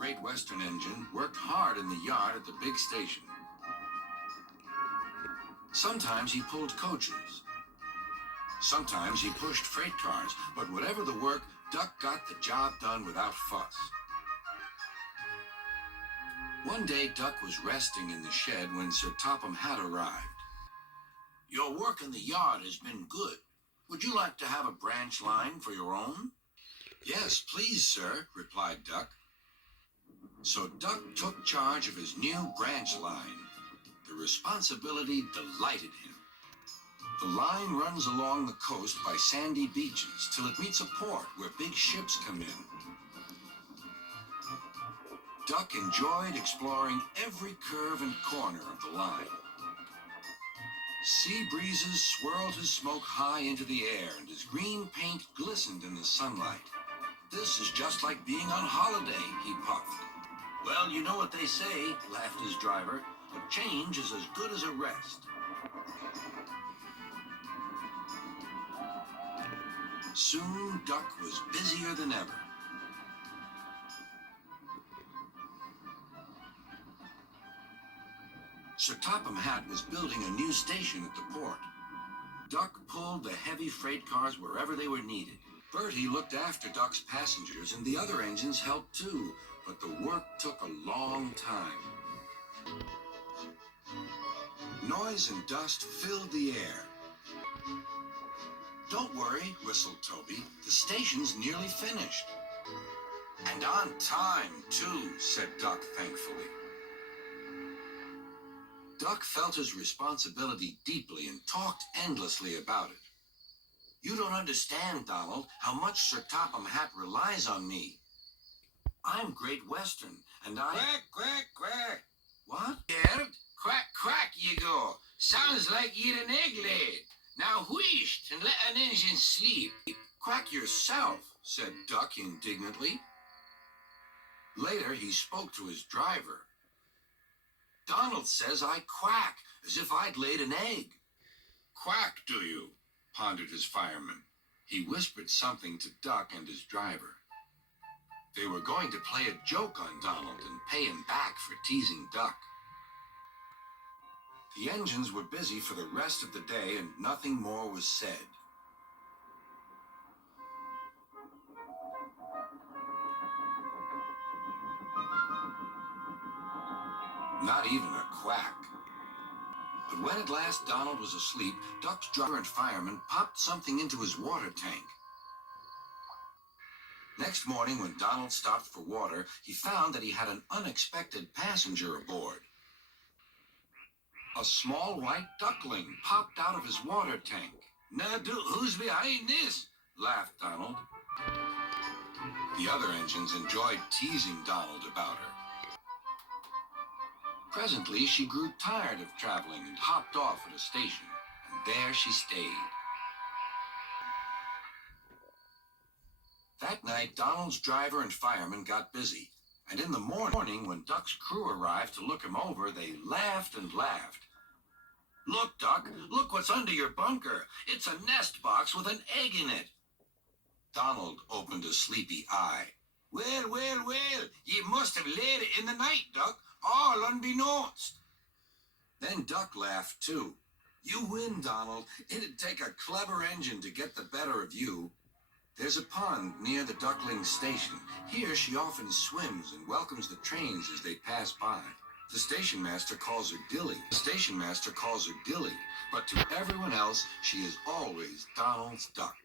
Great Western engine worked hard in the yard at the big station. Sometimes he pulled coaches. Sometimes he pushed freight cars, but whatever the work, Duck got the job done without fuss. One day, Duck was resting in the shed when Sir Topham Hatt arrived. "Your work in the yard has been good. Would you like to have a branch line for your own?" "Yes, please, sir," replied Duck. So Duck took charge of his new branch line. The responsibility delighted him. The line runs along the coast by sandy beaches till it meets a port where big ships come in. Duck enjoyed exploring every curve and corner of the line. Sea breezes swirled his smoke high into the air, and his green paint glistened in the sunlight. "This is just like being on holiday," he puffed. "Well, you know what they say," laughed his driver. "A change is as good as a rest." Soon, Duck was busier than ever. Sir Topham Hatt was building a new station at the port. Duck pulled the heavy freight cars wherever they were needed. Bertie looked after Duck's passengers, and the other engines helped too, but the work took a long time. Noise and dust filled the air. "Don't worry," whistled Toby. "The station's nearly finished." "And on time, too," said Duck thankfully. Duck felt his responsibility deeply and talked endlessly about it. "You don't understand, Donald, how much Sir Topham Hatt relies on me. I'm Great Western, and I—" "Quack, quack, quack." "What?" "Scared? Quack, quack, you go. Sounds like you'd an egg laid. Now wheesht and let an engine sleep." "Quack yourself," said Duck indignantly. Later, he spoke to his driver. "Donald says I quack, as if I'd laid an egg." "Quack, do you?" pondered his fireman. He whispered something to Duck and his driver. They were going to play a joke on Donald and pay him back for teasing Duck. The engines were busy for the rest of the day, and nothing more was said. Not even a quack. But when at last Donald was asleep, Duck's driver and fireman popped something into his water tank. Next morning, when Donald stopped for water, he found that he had an unexpected passenger aboard. A small white duckling popped out of his water tank. "Now, who's behind this?" laughed Donald. The other engines enjoyed teasing Donald about her. Presently, she grew tired of traveling and hopped off at a station, and there she stayed. That night, Donald's driver and fireman got busy, and in the morning, when Duck's crew arrived to look him over, they laughed and laughed. "Look, Duck, look what's under your bunker. It's a nest box with an egg in it." Donald opened a sleepy eye. "Well, well, well, ye must have laid it in the night, Duck, all unbeknownst." Then Duck laughed too. "You win, Donald. It'd take a clever engine to get the better of you." There's a pond near the duckling station. Here she often swims and welcomes the trains as they pass by. The station master calls her Dilly. But to everyone else, she is always Donald's duck.